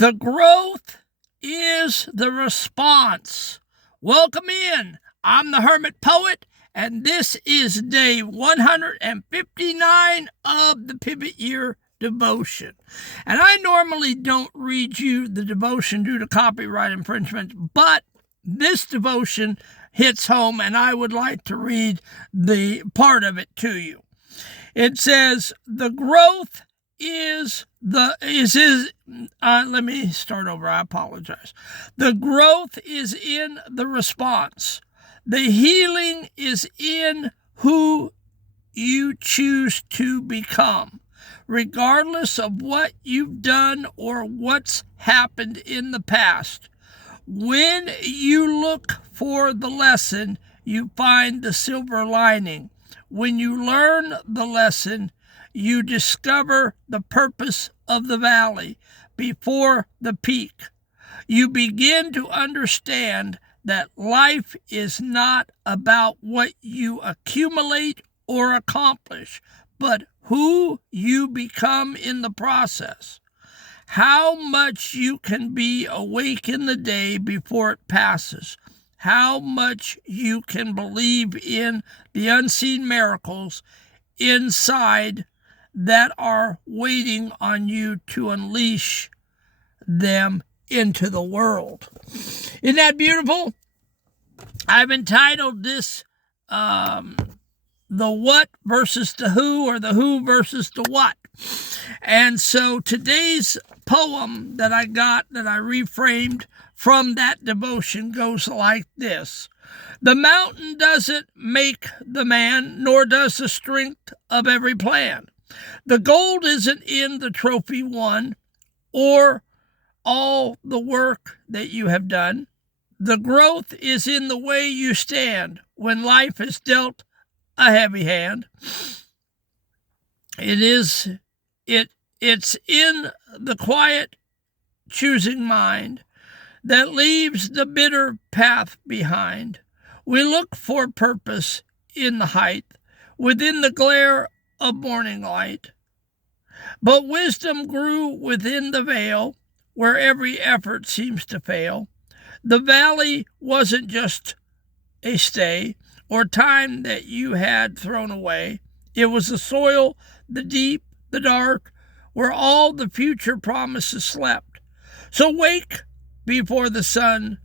The growth is the response. Welcome in. I'm the Hermit Poet, and this is day 159 of the Pivot Year Devotion. And I normally don't read you the devotion due to copyright infringement, but this devotion hits home, and I would like to read the part of it to you. It says, the growth let me start over. I apologize. The growth is in the response. The healing is in who you choose to become, regardless of what you've done or what's happened in the past. When you look for the lesson, you find the silver lining. When you learn the lesson, you discover the purpose of the valley before the peak. You begin to understand that life is not about what you accumulate or accomplish, but who you become in the process. How much you can be awake in the day before it passes. How much you can believe in the unseen miracles inside that are waiting on you to unleash them into the world. Isn't that beautiful? I've entitled this the what versus the who, or the who versus the what. And so today's poem that I reframed from that devotion goes like this. The mountain doesn't make the man, nor does the strength of every plan. The gold isn't in the trophy won or all the work that you have done. The growth is in the way you stand when life has dealt a heavy hand. It's in the quiet choosing mind that leaves the bitter path behind. We look for purpose in the height, within the glare of morning light. But wisdom grew within the veil, where every effort seems to fail. The valley wasn't just a stay or time that you had thrown away. It was the soil, the deep, the dark, where all the future promises slept. So wake before the sun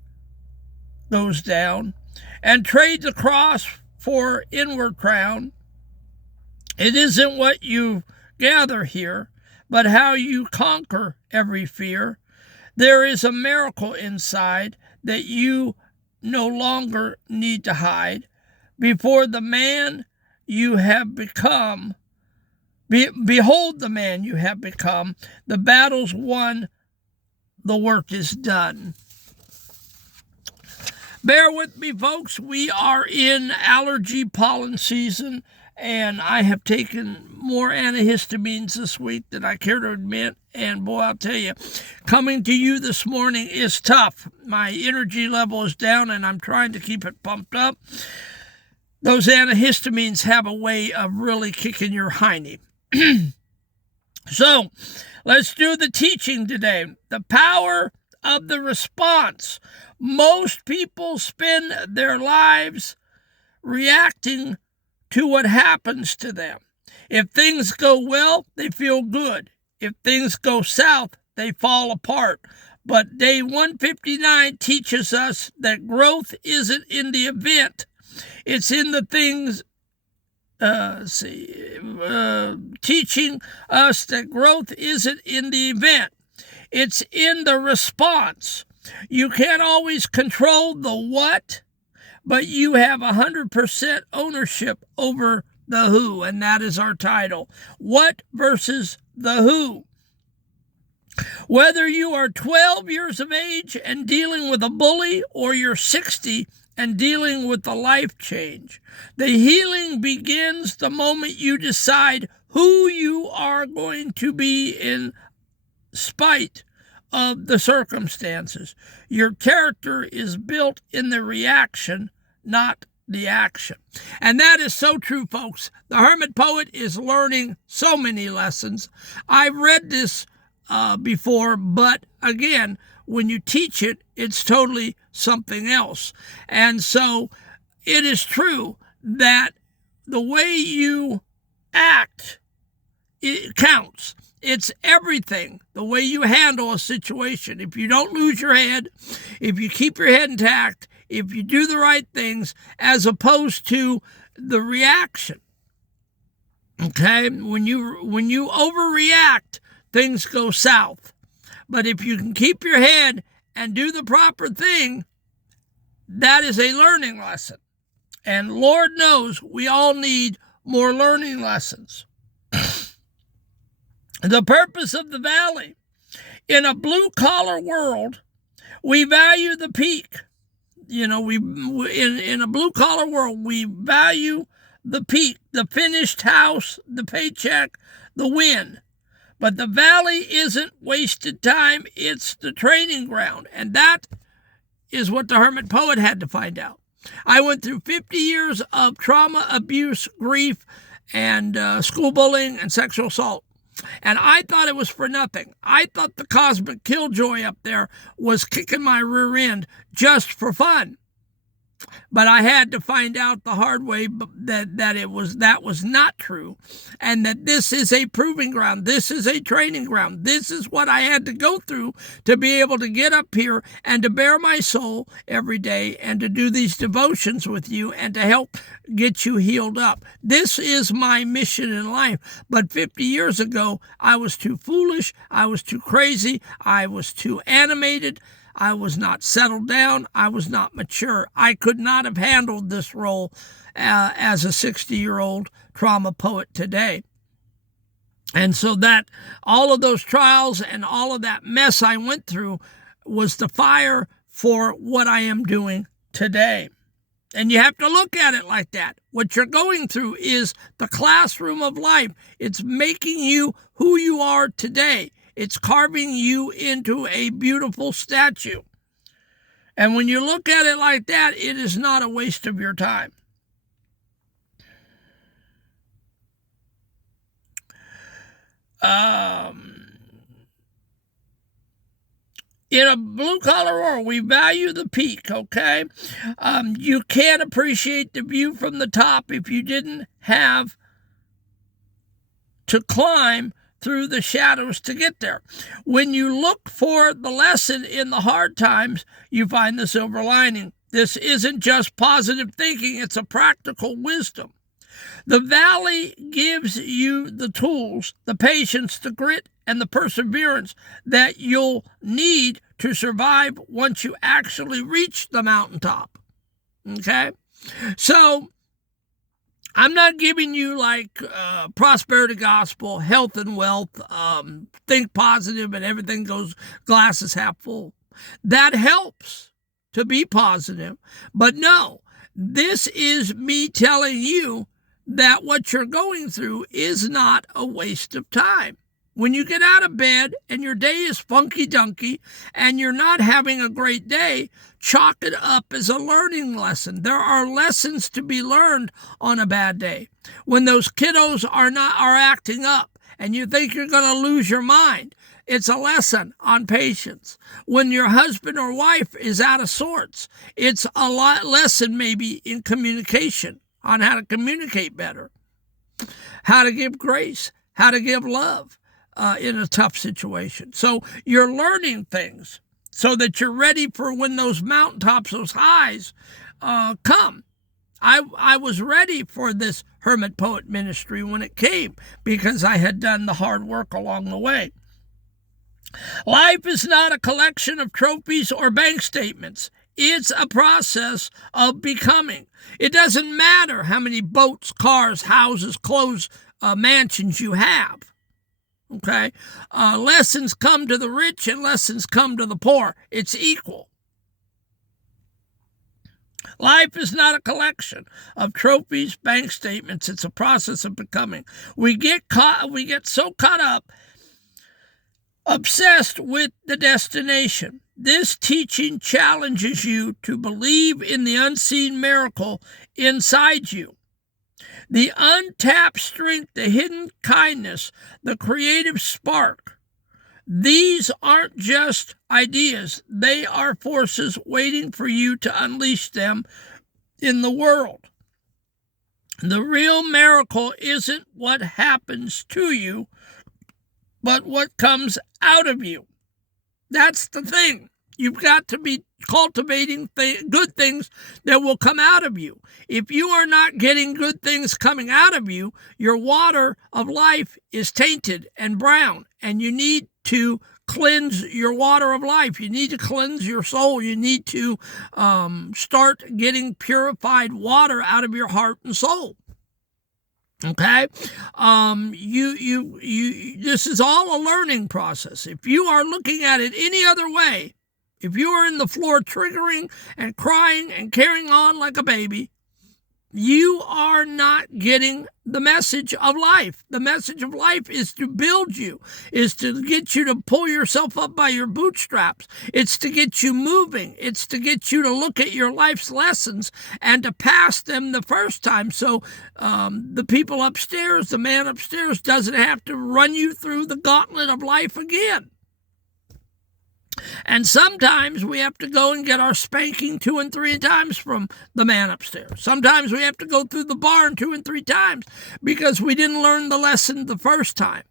goes down and trade the cross for inward crown. It isn't what you gather here, but how you conquer every fear. There is a miracle inside that you no longer need to hide. Before the man you have become, behold the man you have become. The battle's won, the work is done. Bear with me, folks. We are in allergy pollen season, and I have taken more antihistamines this week than I care to admit. And boy, I'll tell you, coming to you this morning is tough. My energy level is down, and I'm trying to keep it pumped up. Those antihistamines have a way of really kicking your hiney. So, let's do the teaching today. The power of the response. Most people spend their lives reacting to what happens to them. If things go well, they feel good. If things go south, they fall apart. But day 159 teaches us that growth isn't in the event. It's in the things, teaching us that growth isn't in the event. It's in the response. You can't always control the what, but you have 100% ownership over the who, and that is our title. What versus the who. Whether you are 12 years of age and dealing with a bully, or you're 60 and dealing with the life change, the healing begins the moment you decide who you are going to be in spite of the circumstances. Your character is built in the reaction, not the action. And that is so true, folks. The Hermit Poet is learning so many lessons. I've read this before, but again, when you teach it, it's totally something else. And so it is true that the way you act, it counts. It's everything, the way you handle a situation. If you don't lose your head, if you keep your head intact, if you do the right things, as opposed to the reaction. Okay? When you overreact, things go south. But if you can keep your head and do the proper thing, that is a learning lesson. And Lord knows we all need more learning lessons. The purpose of the valley. In a blue-collar world, we value the peak. You know, in a blue-collar world, we value the peak, the finished house, the paycheck, the win. But the valley isn't wasted time. It's the training ground. And that is what the Hermit Poet had to find out. I went through 50 years of trauma, abuse, grief, and school bullying and sexual assault. And I thought it was for nothing. I thought the cosmic killjoy up there was kicking my rear end just for fun. But I had to find out the hard way that was not true, and that this is a proving ground. This is a training ground. This is what I had to go through to be able to get up here and to bare my soul every day and to do these devotions with you and to help get you healed up. This is my mission in life. But 50 years ago, I was too foolish. I was too crazy. I was too animated. I was not settled down. I was not mature. I could not have handled this role as a 60-year-old trauma poet today. And so that all of those trials and all of that mess I went through was the fire for what I am doing today. And you have to look at it like that. What you're going through is the classroom of life. It's making you who you are today. It's carving you into a beautiful statue. And when you look at it like that, it is not a waste of your time. In a blue-collar world, we value the peak, okay? You can't appreciate the view from the top if you didn't have to climb through the shadows to get there. When you look for the lesson in the hard times, you find the silver lining. This isn't just positive thinking, it's a practical wisdom. The valley gives you the tools, the patience, the grit, and the perseverance that you'll need to survive once you actually reach the mountaintop. Okay? So, I'm not giving you like prosperity gospel, health and wealth, think positive and everything goes glasses half full. That helps to be positive. But no, this is me telling you that what you're going through is not a waste of time. When you get out of bed and your day is funky-dunky and you're not having a great day, chalk it up as a learning lesson. There are lessons to be learned on a bad day. When those kiddos are acting up and you think you're going to lose your mind, it's a lesson on patience. When your husband or wife is out of sorts, it's a lesson maybe in communication, on how to communicate better, how to give grace, how to give love. In a tough situation. So you're learning things so that you're ready for when those mountaintops, those highs come. I was ready for this Hermit Poet ministry when it came because I had done the hard work along the way. Life is not a collection of trophies or bank statements. It's a process of becoming. It doesn't matter how many boats, cars, houses, clothes, mansions you have. Okay? Lessons come to the rich and lessons come to the poor. It's equal. Life is not a collection of trophies, bank statements. It's a process of becoming. We get so caught up, obsessed with the destination. This teaching challenges you to believe in the unseen miracle inside you. The untapped strength, the hidden kindness, the creative spark These aren't just ideas. They are forces waiting for you to unleash them in the world. The real miracle isn't what happens to you, but what comes out of you. That's the thing. You've got to be cultivating good things that will come out of you. If you are not getting good things coming out of you, your water of life is tainted and brown, and you need to cleanse your water of life. You need to cleanse your soul. You need to start getting purified water out of your heart and soul. Okay, this is all a learning process. If you are looking at it any other way, if you are in the floor triggering and crying and carrying on like a baby, you are not getting the message of life. The message of life is to build you, is to get you to pull yourself up by your bootstraps. It's to get you moving. It's to get you to look at your life's lessons and to pass them the first time. So the people upstairs, the man upstairs, doesn't have to run you through the gauntlet of life again. And sometimes we have to go and get our spanking 2 and 3 times from the man upstairs. Sometimes we have to go through the barn 2 and 3 times because we didn't learn the lesson the first time.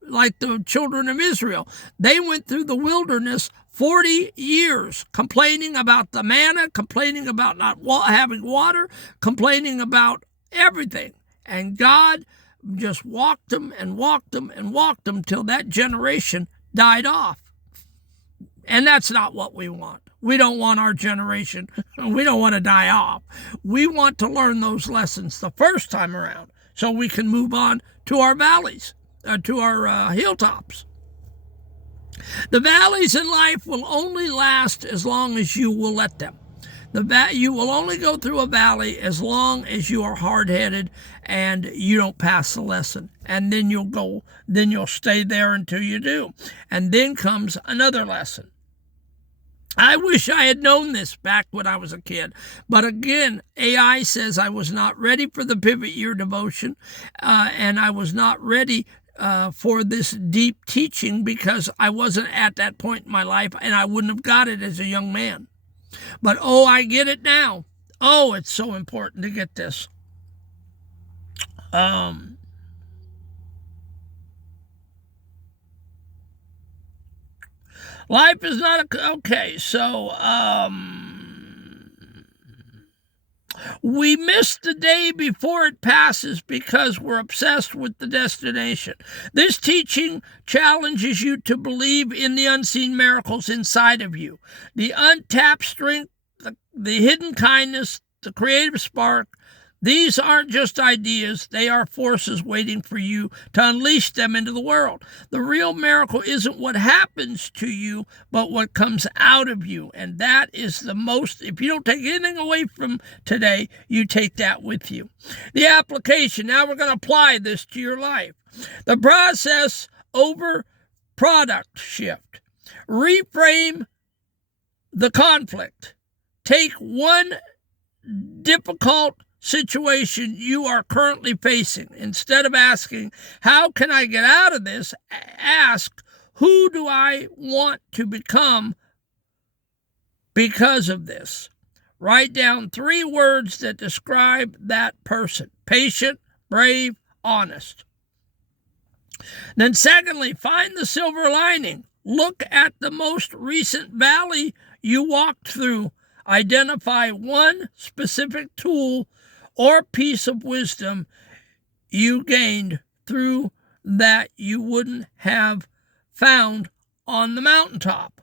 Like the children of Israel, they went through the wilderness 40 years complaining about the manna, complaining about not having water, complaining about everything. And God just walked them and walked them and walked them till that generation died off. And that's not what we want. We don't want our generation, we don't want to die off. We want to learn those lessons the first time around so we can move on to our valleys, to our hilltops. The valleys in life will only last as long as you will let them. You will only go through a valley as long as you are hard-headed and you don't pass the lesson. And then you'll stay there until you do. And then comes another lesson. I wish I had known this back when I was a kid. But again, AI says I was not ready for the pivot year devotion, and I was not ready for this deep teaching because I wasn't at that point in my life, and I wouldn't have got it as a young man. But, I get it now. It's so important to get this. Life is not okay, so we miss the day before it passes because we're obsessed with the destination. This teaching challenges you to believe in the unseen miracles inside of you, the untapped strength, the hidden kindness, the creative spark. These aren't just ideas, they are forces waiting for you to unleash them into the world. The real miracle isn't what happens to you, but what comes out of you. And that is the most, if you don't take anything away from today, you take that with you. The application, now we're going to apply this to your life. The process over product shift. Reframe the conflict. Take one difficult situation you are currently facing. Instead of asking, how can I get out of this? Ask, who do I want to become because of this? Write down 3 words that describe that person: patient, brave, honest. Then secondly, find the silver lining. Look at the most recent valley you walked through. Identify one specific tool or piece of wisdom you gained through that you wouldn't have found on the mountaintop.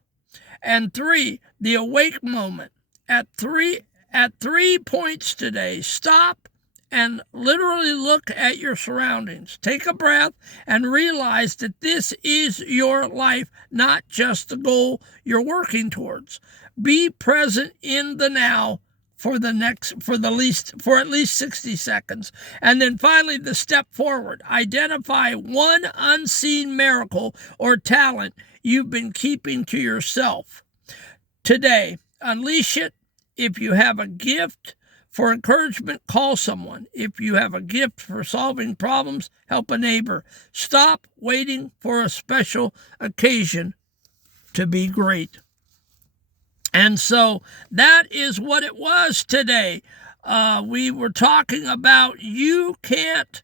And 3, the awake moment. At three points today, stop and literally look at your surroundings. Take a breath and realize that this is your life, not just the goal you're working towards. Be present in the now for at least 60 seconds. And then finally, the step forward. Identify one unseen miracle or talent you've been keeping to yourself. Today, unleash it. If you have a gift for encouragement, call someone. If you have a gift for solving problems, help a neighbor. Stop waiting for a special occasion to be great. And so that is what it was today. We were talking about you can't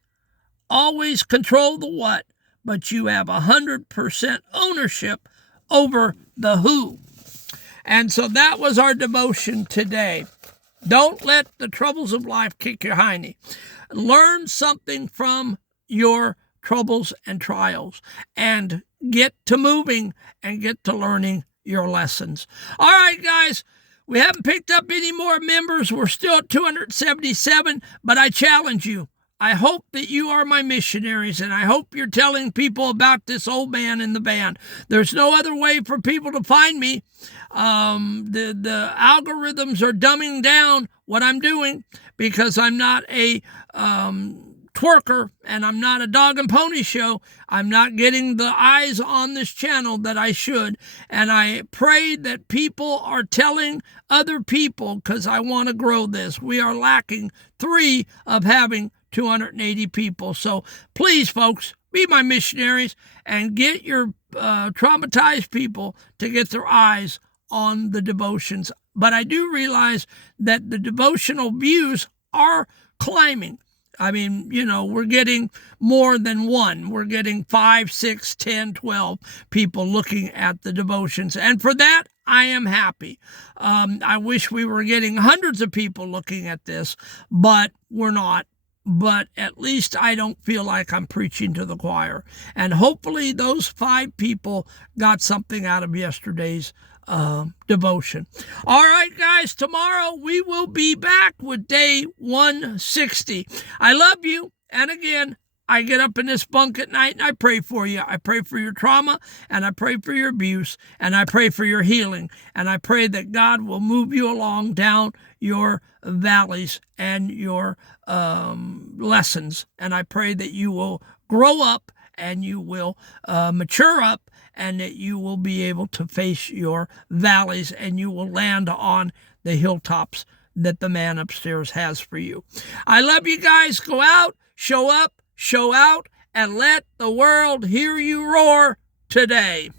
always control the what, but you have 100% ownership over the who. And so that was our devotion today. Don't let the troubles of life kick your hiney. Learn something from your troubles and trials and get to moving and get to learning your lessons. All right, guys, we haven't picked up any more members. We're still at 277, but I challenge you. I hope that you are my missionaries, and I hope you're telling people about this old man in the band. There's no other way for people to find me. The algorithms are dumbing down what I'm doing because I'm not a twerker and I'm not a dog and pony show. I'm not getting the eyes on this channel that I should. And I pray that people are telling other people because I want to grow this. We are lacking 3 of having 280 people. So please, folks, be my missionaries and get your traumatized people to get their eyes on the devotions. But I do realize that the devotional views are climbing. I mean, we're getting more than 1. We're getting 5, 6, 10, 12 people looking at the devotions. And for that, I am happy. I wish we were getting hundreds of people looking at this, but we're not. But at least I don't feel like I'm preaching to the choir. And hopefully those 5 people got something out of yesterday's devotion. All right, guys, tomorrow we will be back with day 160. I love you. And again, I get up in this bunk at night and I pray for you. I pray for your trauma and I pray for your abuse and I pray for your healing. And I pray that God will move you along down your valleys and your lessons. And I pray that you will grow up and you will mature up and that you will be able to face your valleys and you will land on the hilltops that the man upstairs has for you. I love you guys. Go out, show up, show out, and let the world hear you roar today.